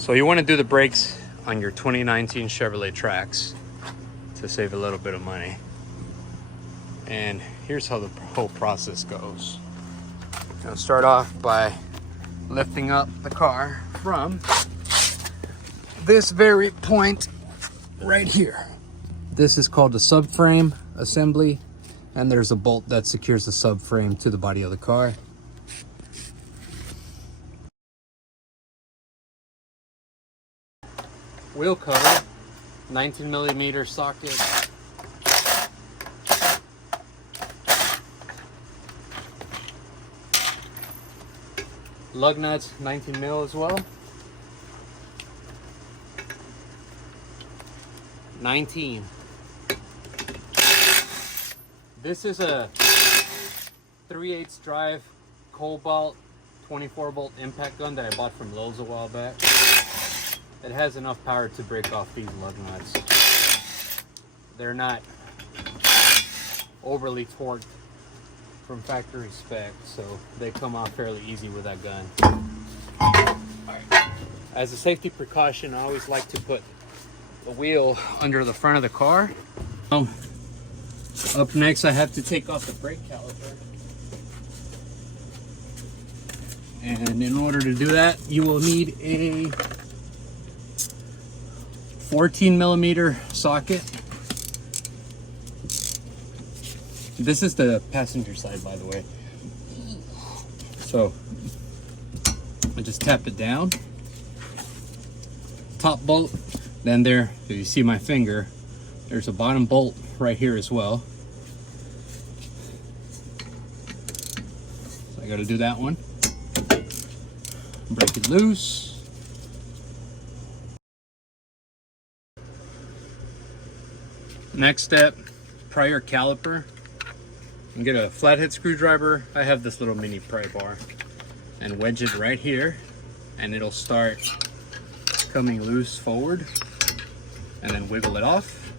So you want to do the brakes on your 2019 Chevrolet Trax to save a little bit of money. And here's how the whole process goes. I'll start off by lifting up the car from this very point right here. This is called the subframe assembly, and there's a bolt that secures the subframe to the body of the car. Wheel cover, 19mm socket. Lug nuts, 19mm as well. 19. This is a 3/8 drive Cobalt 24-bolt impact gun that I bought from Lowe's a while back. It has enough power to break off these lug nuts. They're not overly torqued from factory spec, so they come off fairly easy with that gun. As a safety precaution, I always like to put the wheel under the front of the car. Up next, I have to take off the brake caliper. And in order to do that, you will need a 14mm socket. This is the passenger side, by the way. So I just tap it down. Top bolt. Then there, if you see my finger, there's a bottom bolt right here as well. So I got to do that one. Break it loose. Next step, pry your caliper and get a flathead screwdriver. I have this little mini pry bar, and wedge it right here, and it'll start coming loose forward, and then wiggle it off.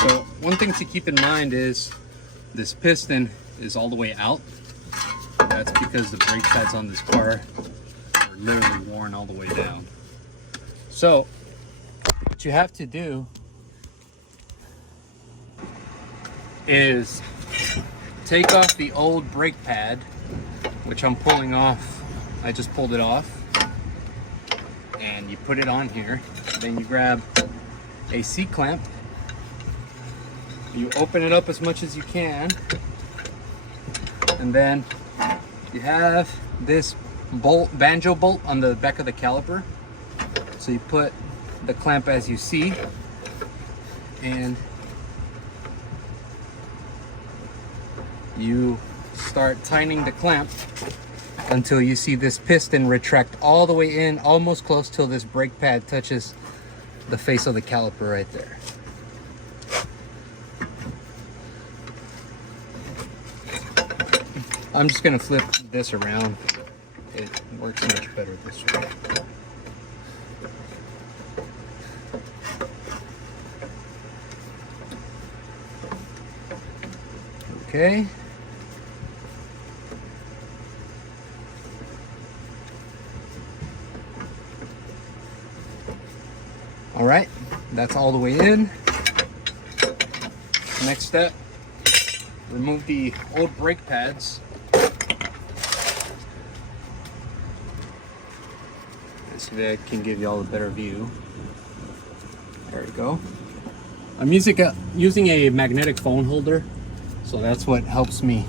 So one thing to keep in mind is this piston is all the way out. That's because the brake pads on this car are literally worn all the way down. So what you have to do is take off the old brake pad, which I'm pulling off. I just pulled it off, and you put it on here. Then you grab a C-clamp, you open it up as much as you can, and then you have this bolt, banjo bolt, on the back of the caliper. So you put the clamp as you see, and you start tightening the clamp until you see this piston retract all the way in, almost close till this brake pad touches the face of the caliper right there. I'm just gonna flip this around. It works much better this way. Okay. All right, that's all the way in. Next step, remove the old brake pads. This way I can give you all a better view. There we go. I'm using a magnetic phone holder, so that's what helps me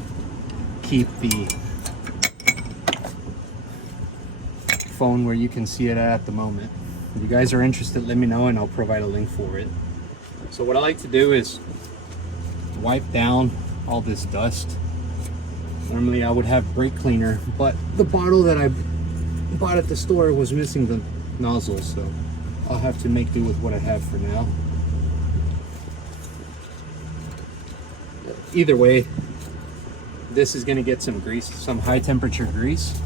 keep the phone where you can see it at the moment. If you guys are interested, let me know and I'll provide a link for it. So what I like to do is wipe down all this dust. Normally I would have brake cleaner, but the bottle that I bought at the store was missing the nozzle, so I'll have to make do with what I have for now. Either way, this is going to get some grease, some high temperature grease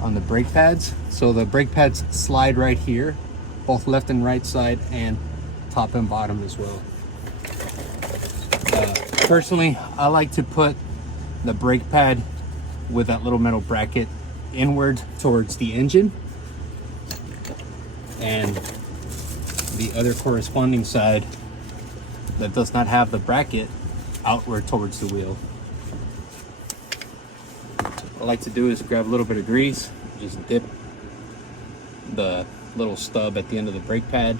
on the brake pads. So the brake pads slide right here, both left and right side, and top and bottom as well. Personally, I like to put the brake pad with that little metal bracket inward towards the engine. and the other corresponding side that does not have the bracket outward towards the wheel. What I like to do is grab a little bit of grease, just dip the little stub at the end of the brake pad,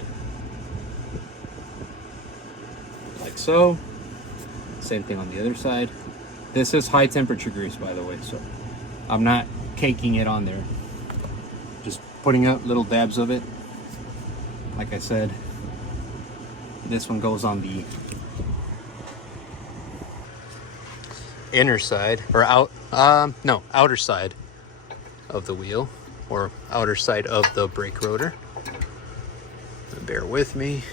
like so. Same thing on the other side. This is high temperature grease, by the way, so I'm not caking it on there. Just putting out little dabs of it. Like I said, this one goes on the inner side, or outer side of the wheel, or outer side of the brake rotor. Bear with me.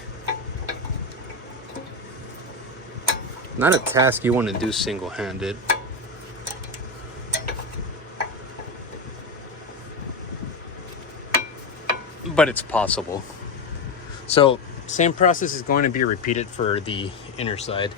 Not a task you want to do single-handed. But it's possible. So, same process is going to be repeated for the inner side.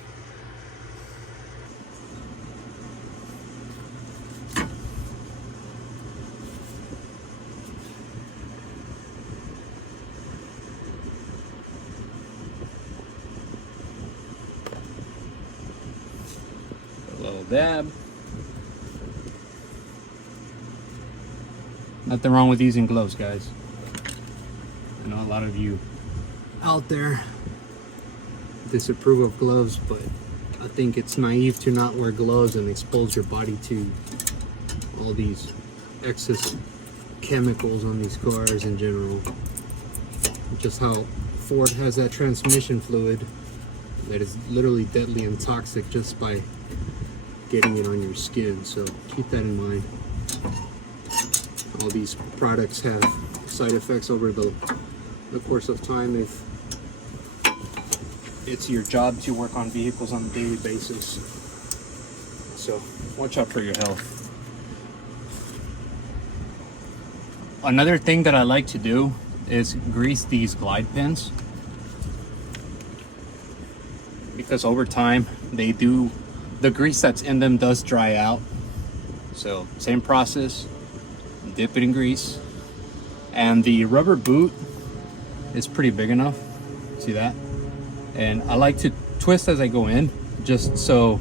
A little dab. Nothing wrong with using gloves, guys. I know a lot of you out there disapprove of gloves, but I think it's naive to not wear gloves and expose your body to all these excess chemicals on these cars in general. Just how Ford has that transmission fluid that is literally deadly and toxic just by getting it on your skin, so keep that in mind. All these products have side effects over the course of time if it's your job to work on vehicles on a daily basis. So watch out for your health. Another thing that I like to do is grease these glide pins, because over time the grease that's in them does dry out. So same process, dip it in grease. And the rubber boot is pretty big enough, see that? And I like to twist as I go in, just so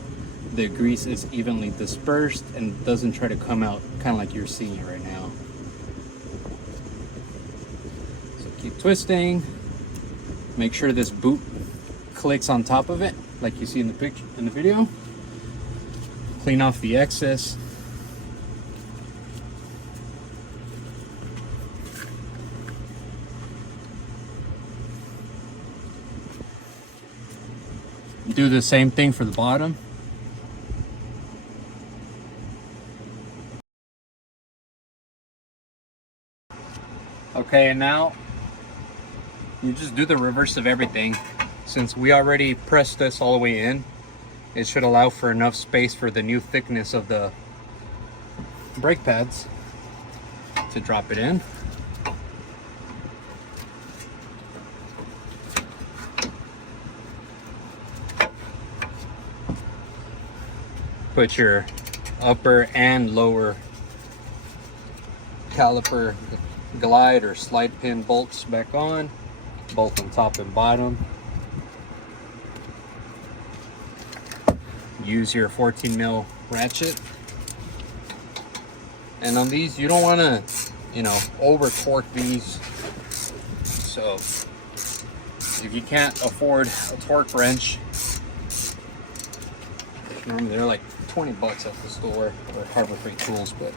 the grease is evenly dispersed and doesn't try to come out kind of like you're seeing it right now. So keep twisting, make sure this boot clicks on top of it like you see in the picture, in the video. Clean off the excess. Do the same thing for the bottom. Okay, and now you just do the reverse of everything. Since we already pressed this all the way in, it should allow for enough space for the new thickness of the brake pads to drop it in. Put your upper and lower caliper glide or slide pin bolts back on, both on top and bottom. Use your 14 mil ratchet. And on these, you don't want to, over torque these. So if you can't afford a torque wrench, normally they're like 20 bucks at the store or Harbor Freight Tools, but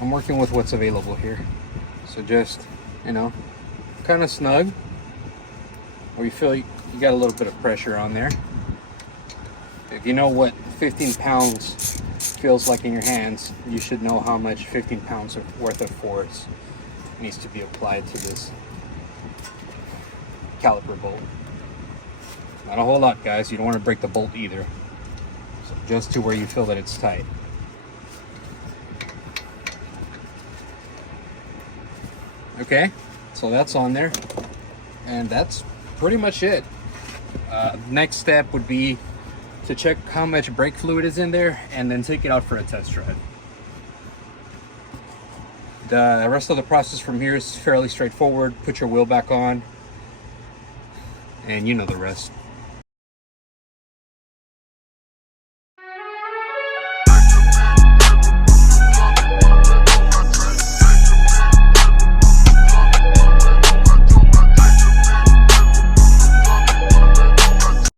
I'm working with what's available here. So just, kind of snug, or you feel you got a little bit of pressure on there. If you know what 15 pounds feels like in your hands, you should know how much 15 pounds worth of force needs to be applied to this caliper bolt. Not a whole lot, guys. You don't want to break the bolt either. So just to where you feel that it's tight. Okay, so that's on there, and that's pretty much it. Next step would be to check how much brake fluid is in there and then take it out for a test drive. The rest of the process from here is fairly straightforward. Put your wheel back on, and you know the rest.